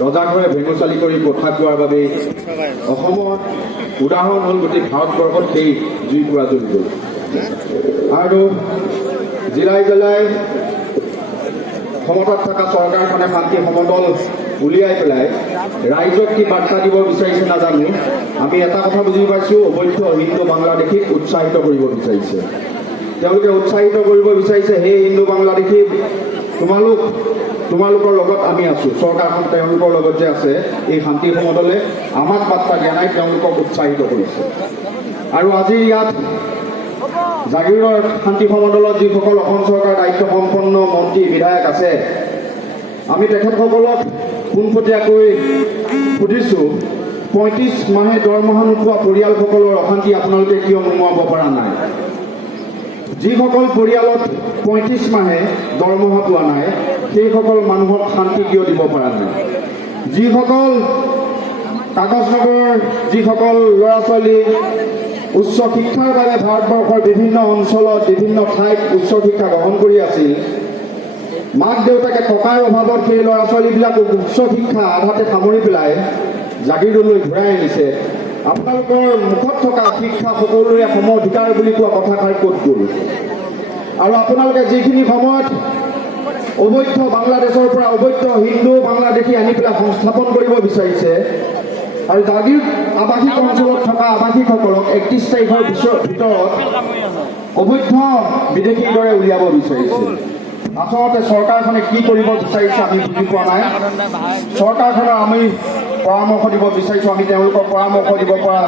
ৰজাঘৰে ভেঙুচালি কৰি কথা কোৱাৰ বাবে অসমত উদাহৰণ হ'ল গোটেই ভাৰতবৰ্ষত সেই জুইকুৰা জ্বলি গ'ল। আৰু জিলাই জিলাই ক্ষমতাত থকা চৰকাৰখনে শান্তি সমদল উলিয়াই পেলাই ৰাইজক কি বাৰ্তা দিব বিচাৰিছে নাজানো। আমি এটা কথা বুজি পাইছোঁ, অবৈধ হিন্দু বাংলাদেশীক উৎসাহিত কৰিব বিচাৰিছে। তেওঁলোকে উৎসাহিত কৰিব বিচাৰিছে, সেই হিন্দু বাংলাদেশী তোমালোকৰ লগত আমি আছোঁ। চৰকাৰখন তেওঁলোকৰ লগত যে আছে, এই শান্তি সমদলে আমাক বাৰ্তা দিয়া নাই, তেওঁলোকক উৎসাহিত কৰিছে। আৰু আজি ইয়াত জাগিৰৰ শান্তি সমদলত যিসকল অসম চৰকাৰৰ দায়িত্ব সম্পন্ন মন্ত্ৰী বিধায়ক আছে, আমি তেখেতসকলক পোনপটীয়াকৈ সুধিছোঁ, ৩৫ মাহে দৰমহা নোপোৱা পৰিয়ালসকলৰ অশান্তি আপোনালোকে কিয় নুমুৱাব পৰা নাই? যিসকল পৰিয়ালত ৩৫ মাহে দৰমহা পোৱা নাই, সেইসকল মানুহক শান্তি কিয় দিব পৰা নাই? যিসকল কাগজ নগৰৰ যিসকল ল'ৰা ছোৱালী উচ্চ শিক্ষাৰ বাবে ভাৰতবৰ্ষৰ বিভিন্ন অঞ্চলত বিভিন্ন ঠাইত উচ্চ শিক্ষা গ্ৰহণ কৰি আছিল, মাক দেউতাকে টকাৰ অভাৱত সেই ল'ৰা ছোৱালীবিলাকক উচ্চ শিক্ষা আধাতে সামৰি পেলাই জাগিৰলৈ ঘূৰাই আনিছে। আপোনালোকৰ মুখত থকা শিক্ষা সকলোৰে সম অধিকাৰ বুলি কোৱা কথাষাৰ ক'ত গ'ল? আৰু আপোনালোকে যিখিনি সময়ত অবৈধ বাংলাদেশৰ পৰা অবৈধ হিন্দু বাংলাদেশী আনি পেলাই সংস্থাপন কৰিব বিচাৰিছে, আৰু জাগিৰ আৱাসিক অঞ্চলত থকা আৱাসিকসকলক ৩১ তাৰিখৰ ভিতৰত অবৈধ বিদেশীৰ দৰে উলিয়াব বিচাৰিছে। আচলতে চৰকাৰখনে কি কৰিব বিচাৰিছে আমি বুজি পোৱা নাই। চৰকাৰখনৰ আমি পৰামৰ্শ দিব বিচাৰিছোঁ, আমি তেওঁলোকক পৰামৰ্শ দিব পৰা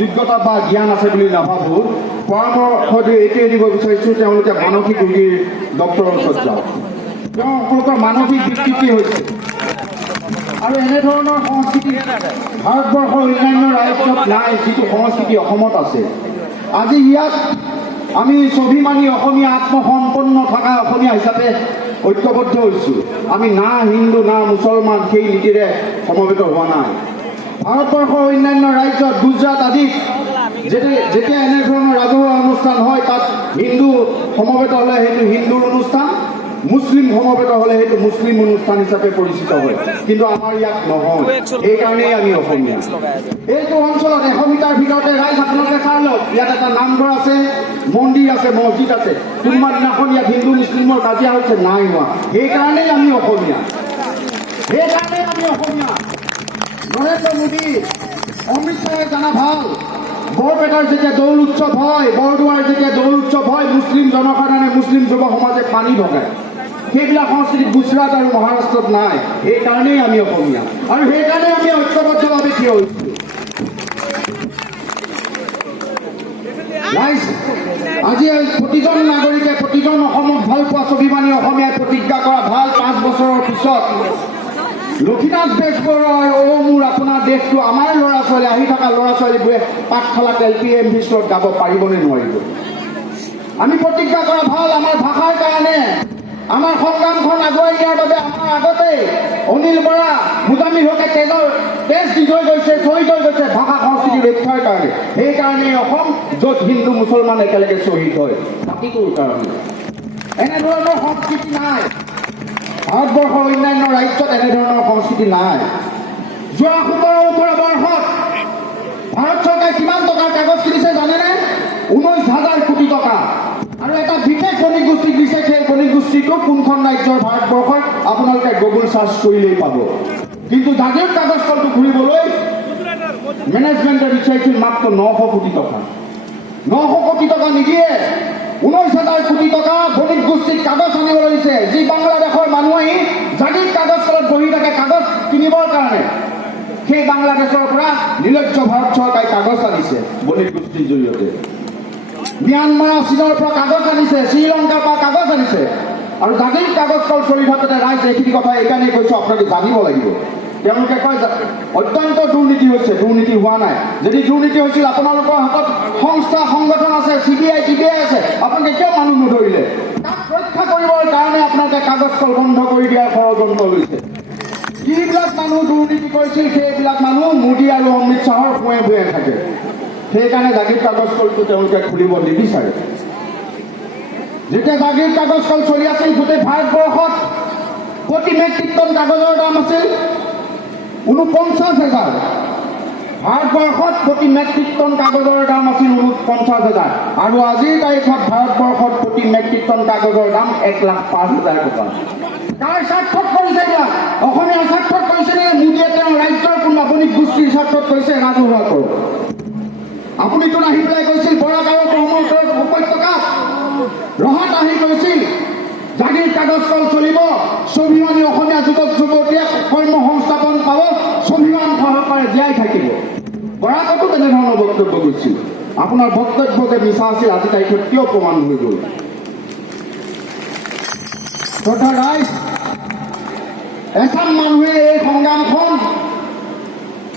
যোগ্যতা বা জ্ঞান আছে বুলি নাভাবোঁ। পৰামৰ্শ এইটোৱে দিব বিচাৰিছোঁ, তেওঁলোকে মানসিক ৰোগীৰ ডক্টৰৰ ওচৰত যাওক। তেওঁলোকৰ মানসিক বিকৃতি হৈছে। আৰু এনেধৰণৰ সংস্কৃতি ভাৰতবৰ্ষৰ অন্যান্য ৰাজ্যত নাই, যিটো সংস্কৃতি অসমত আছে। আজি ইয়াত আমি স্বাভিমানী অসমীয়া আত্মসম্পন্ন থকা অসমীয়া হিচাপে ঐক্যবদ্ধ হৈছোঁ। আমি না হিন্দু না মুছলমান সেই নীতিৰে সমবেত হোৱা নাই। ভাৰতবৰ্ষৰ অন্যান্য ৰাজ্যত গুজৰাট আদিত যেতিয়া এনেধৰণৰ ৰাজহুৱা অনুষ্ঠান হয়, তাত হিন্দু সমবেত হ'লে সেইটো হিন্দুৰ অনুষ্ঠান, মুছলিম সমবেত হ'লে সেইটো মুছলিম অনুষ্ঠান হিচাপে পৰিচিত হয়। কিন্তু আমাৰ ইয়াত নহয়, সেইকাৰণেই আমি অসমীয়া। এইটো অঞ্চলত 100 মিটাৰ ভিতৰতে ৰাইজ আপোনালোকে চাই লওক, ইয়াত এটা নামঘৰ আছে, মন্দিৰ আছে, মছজিদ আছে। কোনোবা দিনাখন ইয়াত হিন্দু মুছলিমৰ কাজিয়া হৈছে নাই হোৱা। সেইকাৰণেই আমি অসমীয়া, সেইকাৰণেই আমি অসমীয়া। নৰেন্দ্ৰ মোদী, অমিত শ্বাহে জানা ভাল, বৰপেটাৰ যেতিয়া দৌল উৎসৱ হয়, বৰদোৱাৰ যেতিয়া দৌল উৎসৱ হয়, মুছলিম জনসাধাৰণে মুছলিম যুৱ সমাজে পানী ভগায়। সেইবিলাক সংস্কৃতি গুজৰাট আৰু মহাৰাষ্ট্ৰত নাই। সেইকাৰণেই আমি অসমীয়া, আৰু সেইকাৰণেই আমি ঐক্যবদ্ধভাৱে থিয় হৈছোঁ। আজি প্ৰতিজন নাগৰিকে, প্ৰতিজন অসমক ভাল পোৱা স্বাভিমানী অসমীয়াই প্ৰতিজ্ঞা কৰা ভাল 5 বছৰৰ পিছত লক্ষীনাথ বেজবৰুৱাৰ মোৰ আপোনাৰ দেশটো আমাৰ ল'ৰা ছোৱালী, আহি থকা ল'ৰা ছোৱালীবোৰে পাঠশালাত LP MV স্কুলত গাব পাৰিবনে নোৱাৰিব? আমি প্ৰতিজ্ঞা কৰা ভাল আমাৰ ভাষাৰ কাৰণে, আমাৰ সংগ্ৰামখন আগুৱাই নিয়াৰ বাবে আমাৰ আগতে অনিল বৰা, মুজামিল হকে তেজ দি থৈ গৈছে, শ্বহীদ হৈ গৈছে ভাষা সংস্কৃতি ৰক্ষাৰ কাৰণে। সেইকাৰণেই অসম, য'ত হিন্দু মুছলমান একেলগে শ্বহীদ হয়। বাকীটোৰ কাৰণে এনেধৰণৰ সংস্কৃতি নাই। ভাৰতবৰ্ষৰ অন্যান্য ৰাজ্যত এনেধৰণৰ সংস্কৃতি নাই। যোৱা 17-18 বৰ্ষত ভাৰত চৰকাৰে কিমান টকাৰ কাগজ কিনিছে জানেনে? 19,000 কোটি টকা। আৰু এটা বিশেষ বণিক গোষ্ঠীক দিছে, সেই বণিক গোষ্ঠীটো কোনখন ৰাজ্যৰ ভাৰতবৰ্ষৰ আপোনালোকে গুগল চাৰ্চ কৰিলেই পাব। কিন্তু জাগিৰ কাগজ কলটো ঘূৰিবলৈ মেনেজমেণ্টে বিচাৰিছিল মাত্ৰ 900 কোটি টকা। 900 কোটি টকা নিদিয়ে, 19,000 কোটি টকা বণিক গোষ্ঠীক কাগজ আনিবলৈ দিছে। যি বাংলাদেশৰ মানুহ আহি জাগিৰ কাগজ কলত বহি থাকে কাগজ কিনিবৰ কাৰণে, সেই বাংলাদেশৰ পৰা নিৰ্লজ্জ ভাৰত চৰকাৰে কাগজ আনিছে বণিক গোষ্ঠীৰ জৰিয়তে। ম্যানমাৰ, চীনৰ পৰা কাগজ আনিছে, শ্ৰীলংকাৰ পৰা কাগজ আনিছে। আৰু জাগিৰ কাগজ কল চলি থাকোঁতে ৰাইজ এইখিনি কথা এইকাৰণেই কৈছোঁ, আপোনালোকে জানিব লাগিব। তেওঁলোকে কয় অত্যন্ত দুৰ্নীতি হৈছে, দুৰ্নীতি হোৱা নাই। যদি দুৰ্নীতি হৈছিল আপোনালোকৰ হাতত সংস্থা সংগঠন আছে, CBI TBI আছে, আপোনালোকে কিয় মানুহ নধৰিলে? তাক ৰক্ষা কৰিবৰ কাৰণে আপোনালোকে কাগজ কল বন্ধ কৰি দিয়াৰ ষড়যন্ত্ৰ লৈছে। যিবিলাক মানুহ দুৰ্নীতি কৰিছিল সেইবিলাক মানুহ মোদী আৰু অমিত শ্বাহৰ ভূঞে ভূঞে থাকে। সেইকাৰণে জাগিৰ কাগজ কলটো তেওঁলোকে খুলিব নিবিচাৰে। যেতিয়া জাগিৰ কাগজ কল চলি আছিল, গোটেই ভাৰতবৰ্ষত প্ৰতি মেট্ৰিক টন কাগজৰ দাম আছিল 49,000 ভাৰতবৰ্ষত প্ৰতি মেট্ৰিক টন কাগজৰ দাম আছিল 50,000 আৰু আজিৰ তাৰিখত ভাৰতবৰ্ষত প্ৰতি মেট্ৰিক টন কাগজৰ দাম 1,05,000 টকা। কাৰ স্বাৰ্থত কৰিছে ইয়াক? অসমীয়াৰ স্বাৰ্থত কৰিছে নে মোদীয়ে তেওঁৰ ৰাজ্যৰ কোনো আধুনিক গোষ্ঠীৰ স্বাৰ্থত কৰিছে? ৰাজহুৱা কৰক। আপুনিতো আহি পেলাই কৈছিল বৰাক আৰু ব্ৰহ্মপুত্ৰৰ উপত্যকাত ৰহাত আহি কৈছিল জাগিৰ কাগজ কল চলিব, স্বাভিমানী অসমীয়া যুৱক যুৱতীয়ে কৰ্ম সংস্থাপন পাব, স্বাভিমান সহকাৰে জীয়াই থাকিব। বৰাকতো তেনেধৰণৰ বক্তব্য কৰিছিল। আপোনাৰ বক্তব্য যে মিছা আছিল আজি তাৰিখত কিয় প্ৰমাণ হৈ গ'ল? শ্ৰদ্ধা ৰাইজ, এচাম মানুহে এই সংগ্ৰামখন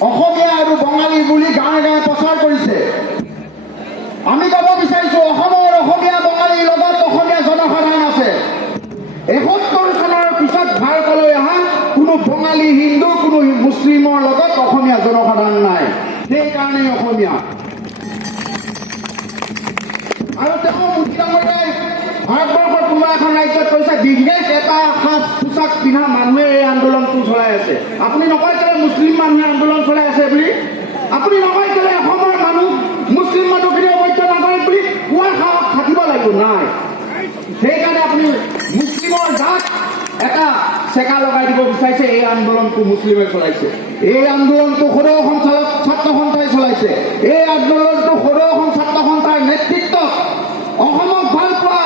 অসমীয়া আৰু বঙালী বুলি গাঁৱে গাঁৱে প্ৰচাৰ কৰিছে। আমি ক'ব বিচাৰিছোঁ অসমৰ অসমীয়া বঙালীৰ লগত অসমীয়া জনসাধাৰণ আছে। 71 চনৰ পিছত ভাৰতলৈ অহা কোনো বঙালী হিন্দু কোনো মুছলিমৰ লগত অসমীয়া জনসাধাৰণ নাই। সেইকাৰণেই অসমীয়া। আৰু তেওঁ মোদী ডাঙৰীয়াই ভাৰতবৰ্ষৰ কোনোবা এখন ৰাজ্যত কৈছে বিশেষ এটা সাজ পোছাক পিন্ধা মানুহে এই আন্দোলনটো চলাই আছে। আপুনি নকয় কেলে মুছলিম মানুহে আন্দোলন চলাই আছে বুলি? আপুনি নকয় কেলে অসমৰ মানুহ মুছলিম মানুহখিনি অবৈধ নাগৰিক বুলি কোৱাৰ সাহস থাকিব লাগিব? নাই। সেইকাৰণে আপুনি মুছলিমৰ গাত এটা চেকা লগাই দিব বিচাৰিছে। এই আন্দোলনটো মুছলিমে চলাইছে। এই আন্দোলনটো সদৌ অসম ছাত্ৰ সন্থাই চলাইছে। এই আন্দোলনটো সদৌ অসম ছাত্ৰ সন্থাৰ নেতৃত্বত অসমক ভাল পোৱা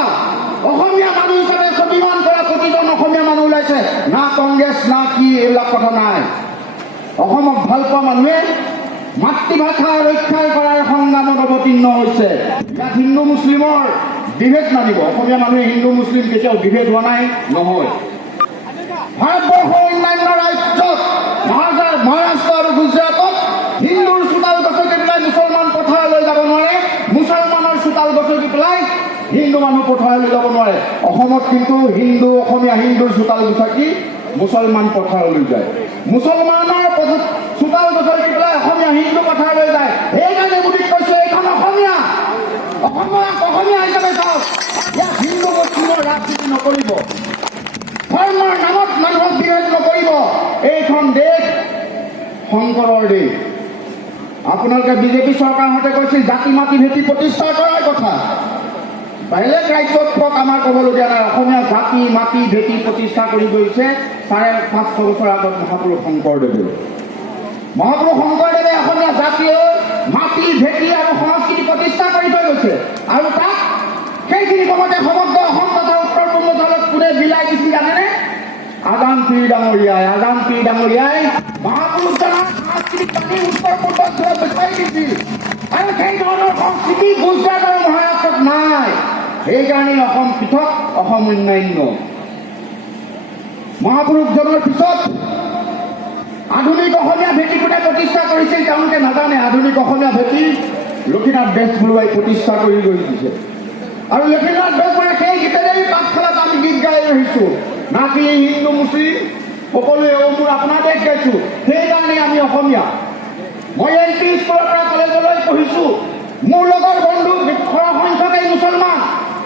অসমীয়া মানুহ হিচাপে স্বাভিমান কৰা প্ৰতিজন অসমীয়া মানুহ ওলাইছে। না কংগ্ৰেছ না কি এইবিলাক কথা নাই। অসমক ভাল পোৱা মানুহে মাতৃভাষা ৰক্ষা কৰাৰ সংগ্ৰামত অৱতীৰ্ণ হৈছে। ইয়াত হিন্দু মুছলিমৰ বিভেদ নানিব। অসমীয়া মানুহে হিন্দু মুছলিম কেতিয়াও বিভেদ হোৱা নাই, নহয়। ভাৰতবৰ্ষৰ অন্যান্য ৰাজ্যত মহাৰাষ্ট্ৰ আৰু গুজৰাটত হিন্দুৰ চোতাল গছকি পেলাই মুছলমান পথাৰলৈ যাব নোৱাৰে, মুছলমানৰ চোতাল গছকি পেলাই হিন্দু মানুহ পথাৰলৈ যাব নোৱাৰে। অসমত কিন্তু অসমীয়া হিন্দুৰ চোতাল গছকি মুছলমান পথাৰলৈ যায়। মুছলমানৰ চোতাল গছকি পেলাই অসমীয়া হিন্দু পথাৰলৈ যায়। সেইকাৰণে মোদীক কৈছে এইখন অসমীয়া হিচাপে চাওক। ইয়াত হিন্দু মুছলিমৰ ৰাজনীতি নকৰিব, ধৰ্মৰ নামত মানুহক বিভেদ নকৰিব। এইখন দেশ শংকৰৰ দেশ। আপোনালোকে বিজেপি চৰকাৰহঁতে কৈছিল জাতি মাতি ভেটি প্ৰতিষ্ঠা কৰাৰ কথা। বেলেগ ৰাজ্যত কওক, আমাৰ ক'বলগীয়া নাই। অসমীয়া জাতি মাতি ভেটি প্ৰতিষ্ঠা কৰি গৈছে 550 বছৰ আগত মহাপুৰুষ শংকৰদেৱে। অসমীয়া জাতি মাটি ভেটি আৰু সংস্কৃতি প্ৰতিষ্ঠা কৰি থৈ গৈছে। আৰু তাক সেইখিনি সময়তে সমগ্ৰ অসম তথা উত্তৰ পূৰ্বাঞ্চলত কোনে বিলাই দিছিল জানেনে? আজান পীৰ ডাঙৰীয়াই মহাপুৰুষজনাৰ সাংস্কৃতিক পানী উত্তৰ পূৰ্বাঞ্চলত বিচাৰি দিছিল। আৰু সেই ধৰণৰ সংস্কৃতি গুজৰাট আৰু মহাৰাষ্ট্ৰত নাই। সেইকাৰণে অসম পৃথক, অসম অন্যান্য। মহাপুৰুষজনৰ পিছত আধুনিক অসমীয়া ভেটি কোনে প্ৰতিষ্ঠা কৰিছিল তেওঁলোকে নাজানে। আধুনিক অসমীয়া ভেটি লক্ষ্মীনাথ বেজবৰুৱাই প্ৰতিষ্ঠা কৰি গৈ দিছে। আৰু লক্ষ্মীনাথ বেজবৰুৱাই সেই গীতেৰেই পাঠশালাত আমি গীত গাই আহিছোঁ। নাকি হিন্দু মুছলিম সকলোৱে মোৰ আপোনাৰ দেশ গাইছোঁ। সেইকাৰণে আমি অসমীয়া। মই LP স্কুলৰ পৰা কলেজলৈ পঢ়িছোঁ। মোৰ লগৰ বন্ধু সংখ্যকেই মুছলমান,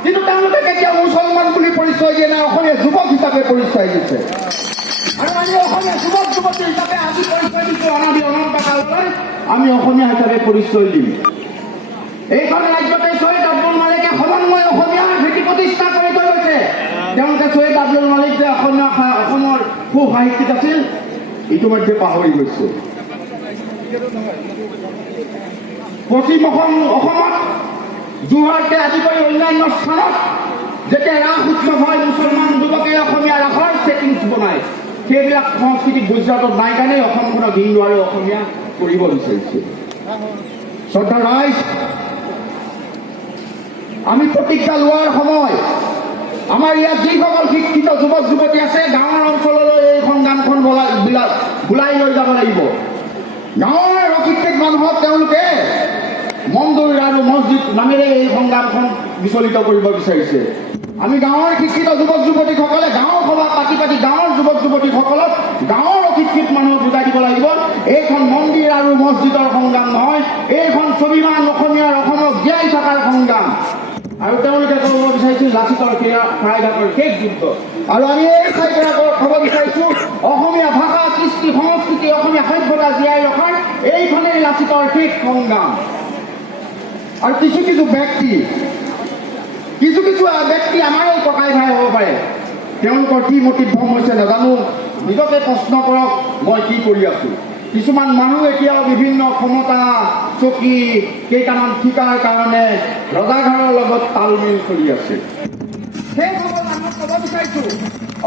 কিন্তু তেওঁলোকে কেতিয়াও মুছলমান বুলি পৰিচয় দিয়ে নাই, অসমীয়া যুৱক হিচাপে পৰিচয় দিছে। আৰু আমি অসমীয়া যুৱক যুৱতী হিচাপে আজি পৰিচয় দিছোঁ। অনাদি অনন্ত কাললৈ আমি অসমীয়া হিচাপে পৰিচয় দিম। এইখন ৰাজ্যতে ছৈয়দ আব্দুল মালিকে সমন্বয় অসমীয়া ভেটি প্ৰতিষ্ঠা কৰি থৈ গৈছে। তেওঁলোকে ছৈয়দ আব্দুল মালিক যে অসমৰ সু সাহিত্যিক আছিল ইতিমধ্যে পাহৰি গৈছে। পশ্চিম অসমত যোৰহাটে আদি কৰি অন্যান্য স্থানত যেতিয়া ৰাস উৎসৱ হয় মুছলমান যুৱকে অসমীয়া ৰাসৰ ছেটিংছ বনায়। সেইবিলাক সংস্কৃতি গুজৰাটত নাই কাৰণে অসমখনক হিন্দু আৰু অসমীয়া কৰিব বিচাৰিছে। শ্ৰদ্ধা ৰাইজ, আমি প্ৰতিজ্ঞা লোৱাৰ সময়। আমাৰ ইয়াত যিসকল শিক্ষিত যুৱক যুৱতী আছে গাঁৱৰ অঞ্চললৈ এই সংগ্ৰামখন বুলাই লৈ যাব লাগিব। গাঁৱৰ অশিক্ষিত মানুহক তেওঁলোকে মন্দিৰ আৰু মছজিদ নামেৰে এই সংগ্ৰামখন বিচলিত কৰিব বিচাৰিছে। আমি গাঁৱৰ শিক্ষিত যুৱক যুৱতীসকলে গাঁৱৰ সভা পাতি গাঁৱৰ যুৱক যুৱতীসকলক গাঁৱৰ অশিক্ষিত মানুহক বুজাই দিব লাগিব এইখন মন্দিৰ আৰু মছজিদৰ সংগ্ৰাম নহয়, এইখন স্বাভিমান অসমীয়াৰ অসমক জীয়াই থকাৰ সংগ্ৰাম। আৰু তেওঁলোকে ক'ব বিচাৰিছিল লাচিতৰ শৰাইঘাটৰ শেষ যুদ্ধ। আৰু আমি এই ঠাইৰ পৰা ক'ব বিচাৰিছোঁ, অসমীয়া ভাষা, কৃষ্টি, সংস্কৃতি, অসমীয়া সভ্যতা জীয়াই ৰখাৰ এইখনেই লাচিতৰ শেষ সংগ্ৰাম। আৰু কিছু ব্যক্তি আমাৰো ককাই ভাই হ'ব পাৰে, তেওঁলোকৰ কি মতিভ হৈছে নাজানো, নিজকে প্ৰশ্ন কৰক মই কি কৰি আছোঁ। কিছুমান মানুহ এতিয়াও বিভিন্ন ক্ষমতা, চকী, কেইটামান ঠিকাৰ কাৰণে ৰজাঘৰৰ লগত তালমিল কৰি আছে। সেই খবৰ আমি ক'ব বিচাৰিছোঁ,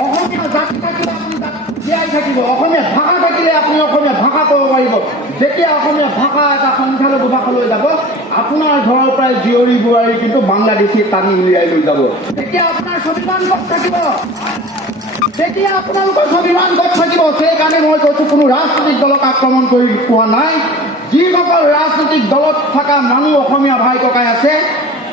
অসমীয়া জাতি থাকিলে আপুনি জীয়াই থাকিব, অসমীয়া ভাষা থাকিলে আপুনি অসমীয়া ভাষা ক'ব পাৰিব। যেতিয়া অসমীয়া ভাষা এটা সংখ্যালঘু ভাষালৈ যাব, আপোনাৰ ঘৰৰ পৰাই জীয়ৰী বোৱাৰী কিন্তু বাংলাদেশী টানি উলিয়াই লৈ যাব। তেতিয়া আপোনাৰ স্বাভিমান ক'ত থাকিব? তেতিয়া আপোনালোকৰ স্বাভিমান ক'ত থাকিব? সেইকাৰণে মই কৈছোঁ, কোনো ৰাজনৈতিক দলক আক্ৰমণ কৰি পোৱা নাই। যিসকল ৰাজনৈতিক দলত থকা মানুহ অসমীয়া ভাই ককাই আছে,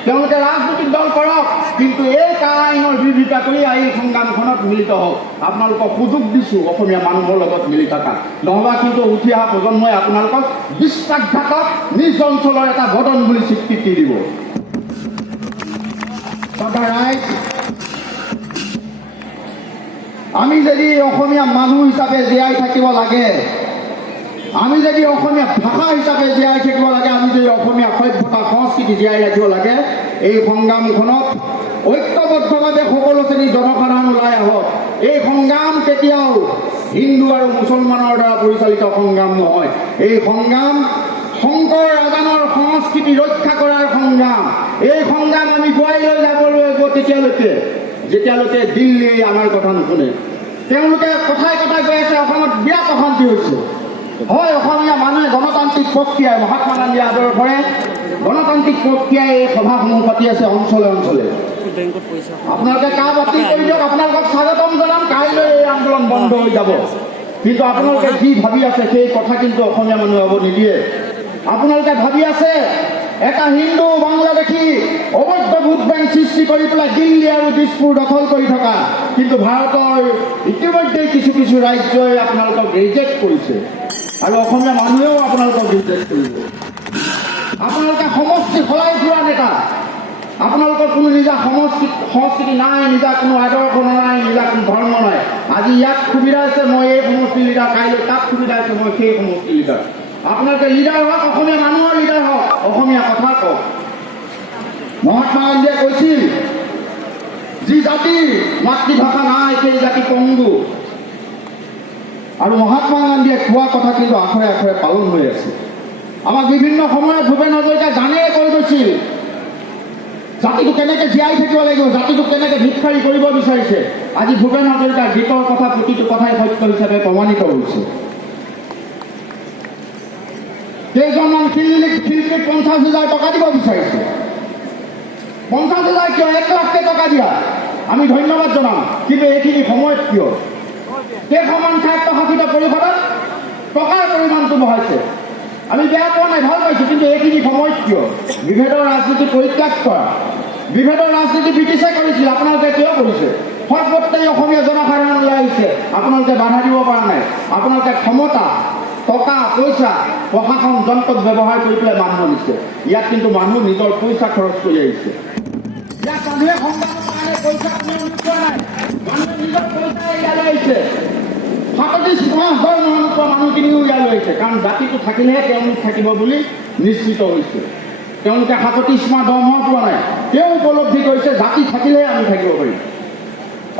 তেওঁলোকে ৰাজনৈতিক দল কৰক, কিন্তু এই আইনৰ বিৰোধিতা কৰি এই সংগ্ৰামখনত মিলিত হওক। আপোনালোকক সুযোগ দিছোঁ অসমীয়া মানুহৰ লগত মিলি থকা, নহ'বা কিন্তু উঠি অহা প্ৰজন্মই আপোনালোকক বিশ্বাসঘাতক, নিজ অঞ্চলৰ এটা বদন বুলি স্বীকৃতি দিব। আমি যদি অসমীয়া মানুহ হিচাপে জীয়াই থাকিব লাগে, আমি যদি অসমীয়া ভাষা হিচাপে জীয়াই থাকিব লাগে, আমি যদি অসমীয়া সভ্যতা সংস্কৃতি জীয়াই ৰাখিব লাগে, এই সংগ্ৰামখনত ঐক্যবদ্ধভাৱে সকলো শ্ৰেণীৰ জনসাধাৰণ ওলাই আহক। এই সংগ্ৰাম কেতিয়াও হিন্দু আৰু মুছলমানৰ দ্বাৰা পৰিচালিত সংগ্ৰাম নহয়। এই সংগ্ৰাম শংকৰ ৰাজানৰ সংস্কৃতি ৰক্ষা কৰাৰ সংগ্ৰাম। এই সংগ্ৰাম আমি গুৱাই লৈ যাব লাগিব যেতিয়ালৈকে দিল্লীয়ে আমাৰ কথা নুশুনে। তেওঁলোকে কথাই কথাই গৈ আছে অসমত বিৰাট অশান্তি হৈছে। হয়, অসমীয়া মানুহে গণতান্ত্ৰিক প্ৰক্ৰিয়াই, মহাত্মা গান্ধী আদৰ্শৰে গণতান্ত্ৰিক প্ৰক্ৰিয়াই এই সভাসমূহ পাতি আছে অঞ্চলে অঞ্চলে। আপোনালোকে কা বাতিল কৰি দিয়ক, আপোনালোকক স্বাগতম জনাম, কাইলৈ এই আন্দোলন বন্ধ হৈ যাব। কিন্তু আপোনালোকে যি ভাবি আছে সেই কথা কিন্তু অসমীয়া মানুহে হ'ব নিদিয়ে। আপোনালোকে ভাবি আছে এটা হিন্দু বাংলাদেশী অবৈধ ভোট বেংক সৃষ্টি কৰি পেলাই দিল্লী আৰু দিছপুৰ দখল কৰি থকা, কিন্তু ভাৰতৰ ইতিমধ্যেই কিছু কিছু ৰাজ্যই আপোনালোকক ৰিজেক্ট কৰিছে আৰু অসমীয়া মানুহেও আপোনালোকক ৰিজেক্ট কৰিব। আপোনালোকে সমষ্টি সলাই ফুৰা নেতা, আপোনালোকৰ কোনো নিজা সংস্কৃতি নাই, নিজা কোনো আদৰ্শ নাই, নিজা কোনো ধৰ্ম নাই। আজি ইয়াক সুবিধা আছে মই এই সমষ্টিৰ লিডাৰ, কাইলৈ তাক সুবিধা আছে মই সেই সমষ্টিৰ লিডাৰ। আপোনালোকে লিডাৰ হওক, অসমীয়া মানুহৰ লিডাৰ হওক, অসমীয়া কথা কওক। মহাত্মা গান্ধীয়ে কৈছিল, যি জাতিৰ মাতৃভাষা নাই সেই জাতি পংগু। আৰু মহাত্মা গান্ধীয়ে কোৱা কথা কিন্তু আখৰে আখৰে পালন হৈ আছে। আমাক বিভিন্ন সময়ত ভূপেন হাজৰিকাই গানেৰে কৈ গৈছিল, জাতিটো কেনেকৈ জীয়াই থাকিব লাগিব, জাতিটোক কেনেকৈ ভিক্ষাৰী কৰিব বিচাৰিছে। আজি ভূপেন হাজৰিকাৰ গীতৰ কথা প্ৰতিটো কথাই সত্য হিচাপে প্ৰমাণিত হৈছে। কেইজনমান শিল্পীক 50,000 টকা দিব বিচাৰিছে। 50,000 কিয়? 1 লাখকে টকা দিয়া আমি ধন্যবাদ জনাম, কিন্তু এইখিনি সময়ত কিয়? কেইখনমান স্বায়ত্তশাসিত পৰিষদত টকাৰ পৰিমাণটো বঢ়াইছে, আমি বেয়া পোৱা নাই, ভাল পাইছোঁ, কিন্তু এইখিনি সময়ত কিয়? বিভেদৰ ৰাজনীতি পৰিত্যাগ কৰা। বিভেদৰ ৰাজনীতি ব্ৰিটিছে কৰিছিল, আপোনালোকে কিয় কৰিছে? সৰ্বত্ৰেই অসমীয়া জনসাধাৰণ ওলাই আহিছে, আপোনালোকে বাধা দিব পৰা নাই। আপোনালোকে ক্ষমতা, টকা পইচা, প্ৰশাসন যন্ত্ৰক ব্যৱহাৰ কৰি পেলাই মানুহ আনিছে। ইয়াত কিন্তু মানুহ নিজৰ পইচা খৰচ কৰি আহিছে। ইয়াত মানুহে সংগ্ৰামৰ কাৰণে পইচা কোনেও নোপোৱা নাই, মানুহে নিজৰ পইচা ইয়ালৈ আহিছে। 37 মাহ 10 মাহ নোপোৱা মানুহখিনিও ইয়ালৈ আহিছে, কাৰণ জাতিটো থাকিলেহে তেওঁলোক থাকিব বুলি নিশ্চিত হৈছে। তেওঁলোকে 37 মাহ 10 মাহ পোৱা নাই, তেওঁ উপলব্ধি কৰিছে জাতি থাকিলেহে আমি থাকিব পাৰিম।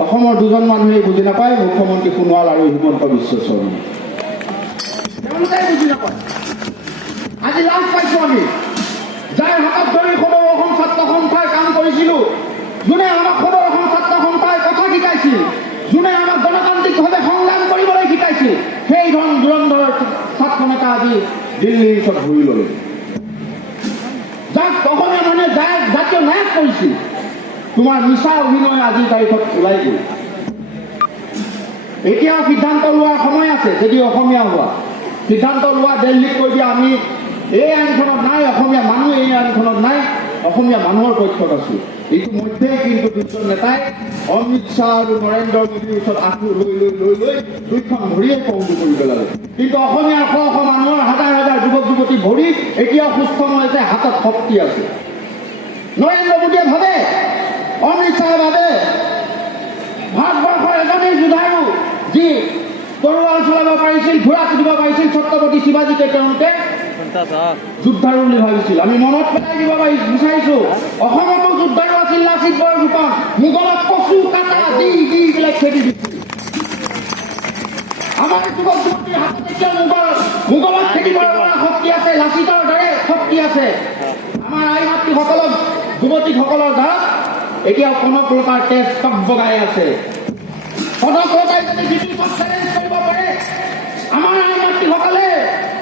অসমৰ দুজন মানুহে বুজি নাপায়, মুখ্যমন্ত্ৰী সোণোৱাল আৰু হিমন্ত বিশ্ব শৰ্মা। তেওঁলোকে বুজি নাপায়। আজি লাজ পাইছোঁ আমি, যাৰ হাতত ধৰি সদৌ অসম ছাত্ৰ সন্থাৰ কাম কৰিছিলোঁ, যোনে আমাক সদৌ অসম ছাত্ৰ সন্থাৰ কথা শিকাইছিল, যোনে আমাক গণতান্ত্ৰিকভাৱে সংগ্ৰাম কৰিবলৈ শিকাইছিল, সেই ধুৰন্ধৰ ছাত্ৰ নেতা আজি দিল্লীৰ ওচৰত ঘূৰি ল'লে। যাক অসমীয়া মানুহে জাতীয় নায়ক কৰিছিল, তোমাৰ মিছা অভিনয় আজিৰ তাৰিখত ওলাই গ'ল। এতিয়াও সিদ্ধান্ত লোৱাৰ সময় আছে, যদি অসমীয়া হোৱা সিদ্ধান্ত লোৱা, দিল্লীত কৈ দিয়া আমি এই আইনখনত নাই, অসমীয়া মানুহ এই আইনখনত নাই, অসমীয়া মানুহৰ পক্ষত আছোঁ। ইতিমধ্যেই কিন্তু দুজন নেতাই অমিত শ্বাহ আৰু নৰেন্দ্ৰ মোদীৰ ওচৰত আঁঠু লৈ লৈ লৈ লৈ দুইখন ভৰিয়ে পংগু কৰি পেলালে। কিন্তু অসমীয়াৰ শ শ মানুহৰ হাজাৰ হাজাৰ যুৱক যুৱতী ভৰি এতিয়াও সুস্থ হৈ আছে, হাতত শক্তি আছে। নৰেন্দ্ৰ মোদীয়ে ভাবে, অমিত শ্বাহে ভাবে, ভাৰতবৰ্ষ যি তৰোৱাল চলাব পাৰিছিল, ঘোঁৰা তুলিব পাৰিছিল, ছত্ৰপতি শিৱাজীকে তেওঁলোকে যুদ্ধাৰু বুলি ভাবিছিল। আমি মনত পেলাই দিব বিচাৰিছোঁ, অসমতো যুদ্ধাৰু আছিল লাচিত বৰফুকন। মোগলক কচু কাটা দি দি পেলাই খেদি দিছিল। আমাৰ যুৱক যুৱতীৰ হাতত এতিয়া মোগলক খেদিবৰ পৰা শক্তি আছে, লাচিতৰ দৰে শক্তি আছে। আমাৰ আই মাতৃসকলক, যুৱতীসকলৰ দ্বাৰা এতিয়াও কনক লতাৰ তেজ টকবগাই আছে। কনক লতাই যদি ব্ৰিটিছক চেলেঞ্জ কৰিব পাৰে, আমাৰ আই মাতৃসকলে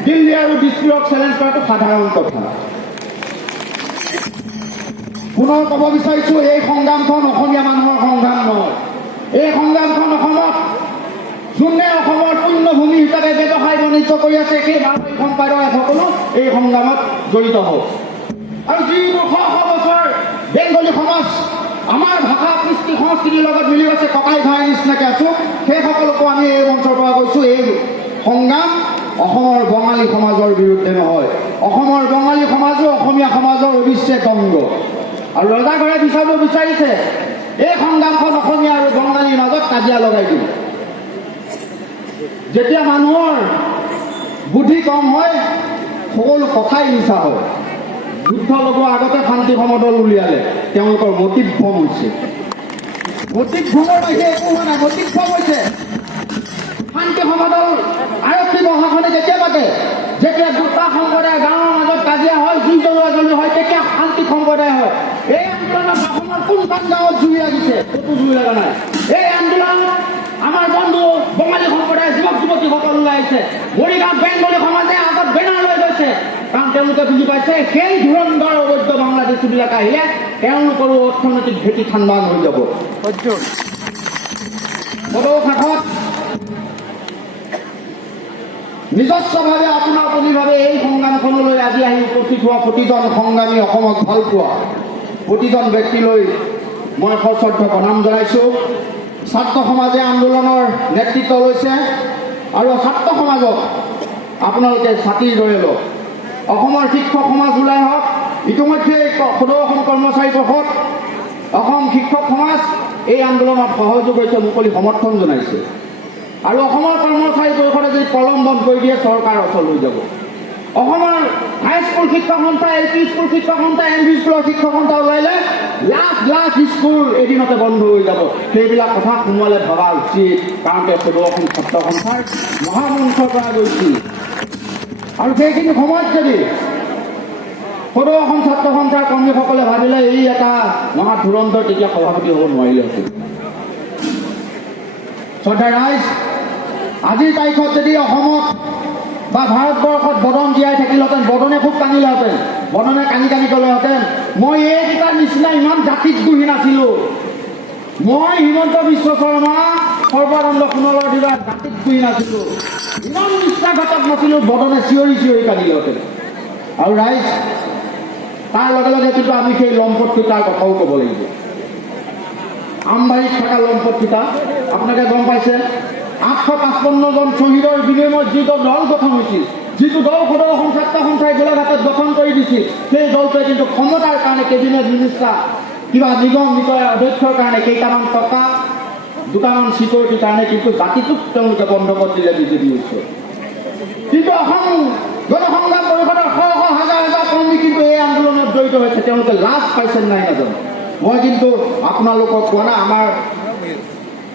দিল্লী আৰু দিছপুৰক চেলেঞ্জ কৰাটো সাধাৰণ কথা। পুনৰ ক'ব বিচাৰিছোঁ, এই সংগ্ৰামখন অসমীয়া মানুহৰ সংগ্ৰাম নহয়। এই সংগ্ৰামখন অসমত যোনে অসমৰ পুণ্যভূমি হিচাপে ব্যৱসায় বাণিজ্য কৰি আছে, সেই মাৰোৱাৰী সম্প্ৰদায়সকলো এই সংগ্ৰামত জড়িত হওক। আৰু যিবোৰ শ শ বছৰ বেংগলী সমাজ আমাৰ ভাষা কৃষ্টি সংস্কৃতিৰ লগত মিলি আছে, ককাই ভাই নিচিনাকৈ আছোঁ, সেইসকলকো আমি এই মঞ্চৰ পৰা কৈছোঁ, এই সংগ্ৰাম অসমৰ বঙালী সমাজৰ বিৰুদ্ধে নহয়। অসমৰ বঙালী সমাজো অসমীয়া সমাজৰ অবিচ্ছেদ্য অংগ। আৰু ৰজাঘৰে বিচাৰিব বিচাৰিছে এই সংগ্ৰামখন অসমীয়া আৰু বঙালীৰ মাজত কাজিয়া লগাই দিব। যেতিয়া মানুহৰ বুদ্ধি কম হয়, সকলো কথাই মিছা হয়। যুদ্ধ লগোৱাৰ আগতে শান্তি সমদল উলিয়ালে, তেওঁলোকৰ মটিভ ভ্ৰম হৈছে। মটিভ ভ্ৰমৰ বাহিৰে একো হোৱা নাই, মটিভ ভ্ৰম হৈছে। শান্তি সমদল আৰক্ষী প্ৰশাসনে যেতিয়া পাতে, যেতিয়া দুটা সম্প্ৰদায় গাঁৱৰ মাজত কাজিয়া হয়, জুই জ্বলোৱা জ্বলোৱা হয়, তেতিয়া শান্তি সম্প্ৰদায় হয়। এই আন্দোলনত অসমৰ কোনখন গাঁৱত জুই লাগিছে? ক'তো জুই লগা নাই। এই আন্দোলনত আমাৰ বন্ধু বঙালী সম্প্ৰদায়ৰ যুৱক যুৱতীসকল ওলাই আহিছে। মৰিগাঁৱত বেংগলী সমাজে আগত বেনাৰ লৈ গৈছে, কাৰণ তেওঁলোকে বুজি পাইছে সেই ধুৰন্ধৰ অবৈধ বাংলাদেশীবিলাক আহিলে তেওঁলোকৰো অৰ্থনৈতিক ভেটি ঠাণ্ডা হৈ যাব। সদৌ শাখত নিজস্বভাৱে আপোনভাৱে এই সংগ্ৰামখনলৈ আজি আহি উপস্থিত হোৱা প্ৰতিজন সংগ্ৰামী, অসমক ভাল পোৱা প্ৰতিজন ব্যক্তিলৈ মই সশ্ৰদ্ধ প্ৰণাম জনাইছোঁ। ছাত্ৰ সমাজে আন্দোলনৰ নেতৃত্ব লৈছে আৰু ছাত্ৰ সমাজক আপোনালোকে ছাতিৰ দৰে লওক। অসমৰ শিক্ষক সমাজ ওলাই হওক। ইতিমধ্যে সদৌ অসম কৰ্মচাৰী পৰিষদ, অসম শিক্ষক সমাজ এই আন্দোলনত সহযোগ হৈছে, মুকলি সমৰ্থন জনাইছে। আৰু অসমৰ কৰ্মচাৰী পৰিষদে যদি প্ৰলম্বন কৰি দিয়ে, চৰকাৰ অচল হৈ যাব। অসমৰ হাইস্কুল শিক্ষক সন্থা, এল পি স্কুল শিক্ষক সন্থা, এম ভি স্কুলৰ শিক্ষক সন্থা ওলাইলে লাখ লাখ স্কুল এদিনতে বন্ধ হৈ যাব। সেইবিলাক কথা সোমোৱালে ভবা উচিত, কাৰণ তেওঁ সদৌ অসম ছাত্ৰ সন্থাৰ মহামঞ্চৰ পৰা গৈছিল। আৰু সেইখিনি সময়ত যদি সদৌ অসম ছাত্ৰ সন্থাৰ কৰ্মীসকলে ভাবিলে এই এটা মহা ধুৰন্ধৰ, তেতিয়া সভাপতি হ'ব নোৱাৰিলেহেঁতেন। শ্ৰদ্ধা ৰাইজ, আজিৰ তাৰিখত যদি অসমত বা ভাৰতবৰ্ষত বদন জীয়াই থাকিলহেঁতেন, বদনে খুব কান্দিলেহেঁতেন, বদনে কান্দি কান্দি ক'লেহেঁতেন, মই এইকেইটাৰ নিচিনা ইমান জাতিত দুখী নাছিলোঁ। মই হিমন্ত বিশ্ব শৰ্মা, সৰ্বানন্দ সোণোৱালৰ দিনত জাতিত দুখী নাছিলোঁ, ইমান বিশ্বাসঘাতক নাছিলোঁ। বদনে চিঞৰি চিঞৰি কান্দিলেহেঁতেন। আৰু ৰাইজ, তাৰ লগে লগে কিন্তু আমি সেই লম্পটকেইটাৰ কথাও ক'ব লাগিব। আমবাৰীত থকা লম্পটকেইটা আপোনালোকে গম পাইছে, 855 জন শ্বহীদৰ বিনিময়ত যিটো দল গঠন হৈছিল, যিটো দল সদৌ অসম ছাত্ৰ সন্থাই গোলাঘাটত গঠন কৰি দিছিল, সেই দলটোৱে কিন্তু ক্ষমতাৰ কাৰণে কেবিনেট মিনিষ্টাৰ, কিবা নিগম নিকয়ৰ অধ্যক্ষৰ কাৰণে কেইটামান টকা, দুটামান চিকিউৰিটিৰ কাৰণে কিন্তু জাতিটোক তেওঁলোকে বন্ধকত দিলে বিজেপি হৈছে। কিন্তু অসম জনসংগ্ৰাম পৰিষদৰ শ শ হাজাৰ হাজাৰ কৰ্মী কিন্তু এই আন্দোলনত জড়িত হৈছে। তেওঁলোকে লাজ পাইছে নাই নাজানো। মই কিন্তু আপোনালোকক কোৱা নাই, আমাৰ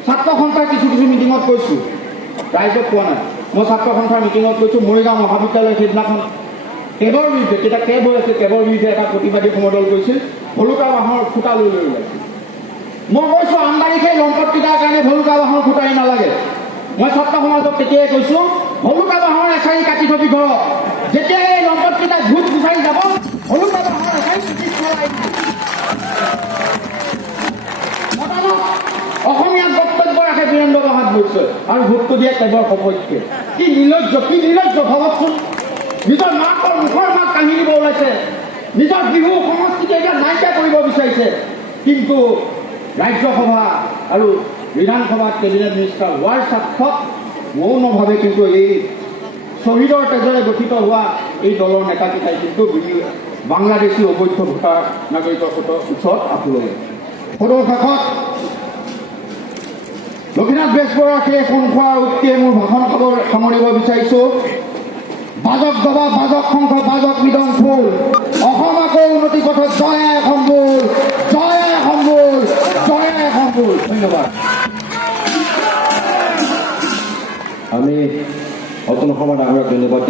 ছাত্ৰ সন্থাৰ কিছু কিছু মিটিঙত কৈছোঁ, ৰাইজক কোৱা নাই। মই ছাত্ৰ সন্থাৰ মিটিঙত কৈছোঁ, মৰিগাঁও মহাবিদ্যালয় সেইদিনাখন কেবৰ বিৰুদ্ধে, তেতিয়া কেব হৈ আছে, কেবৰ বিৰুদ্ধে এটা প্ৰতিবাদী সমদল কৰিছিল, ভলুকা বাঁহৰ খুঁটা লৈ লৈ ওলাইছিল। মই কৈছোঁ, আমবাৰী সেই লম্পটকেইটাৰ কাৰণে ভলুকা বাঁহৰ খুঁটাই নালাগে। মই ছাত্ৰ সমাজক তেতিয়াই কৈছোঁ, ভলুকা বাঁহৰ এচাৰি কাটি থবি ঘৰত, যেতিয়া এই লম্পটকেইটা ভোট বিচাৰি যাব, ভলুকা বাঁহৰ এচাৰি কাটি চলাই অসমীয়াত বক্তব্য ৰাখে বীৰেন্দ্ৰ বাহাদুৰ আৰু ভোটটো দিয়ে কেৱল সপক্ষে। কি নিৰ্লজ্জ ভাবকচোন। নিজৰ মাকৰ মুখৰ মাক কাঢ়ি দিব ওলাইছে, নিজৰ বিহু সংস্কৃতি এতিয়া নাইকিয়া কৰিব বিচাৰিছে। কিন্তু ৰাজ্যসভা আৰু বিধানসভাত কেবিনেট মিনিষ্টাৰ হোৱাৰ স্বাৰ্থত মৌনভাৱে কিন্তু এই শ্বহীদৰ তেজেৰে গঠিত হোৱা এই দলৰ নেতাকেইটাই কিন্তু বাংলাদেশী অবৈধ ভোটাৰ নাগৰিকৰ ওচৰত আঁঠু ল'লে। সদৌ শাখত লক্ষীনাথ বেজবৰুৱাকে সোণ খোৱাৰ উক্তিয়ে মোৰ ভাষণ সামৰিব বিচাৰিছোঁ। বাজক দবা, বাজক শংখ, বাজক মৃদং ফুল, অসম আকৌ উন্নতি পথত জয় আই অসম বোল, জয় আই অসম বোল, জয় আই অসম বোল। ধন্যবাদ। আমি অতুল অসমৰ ডাঙৰক ধন্যবাদ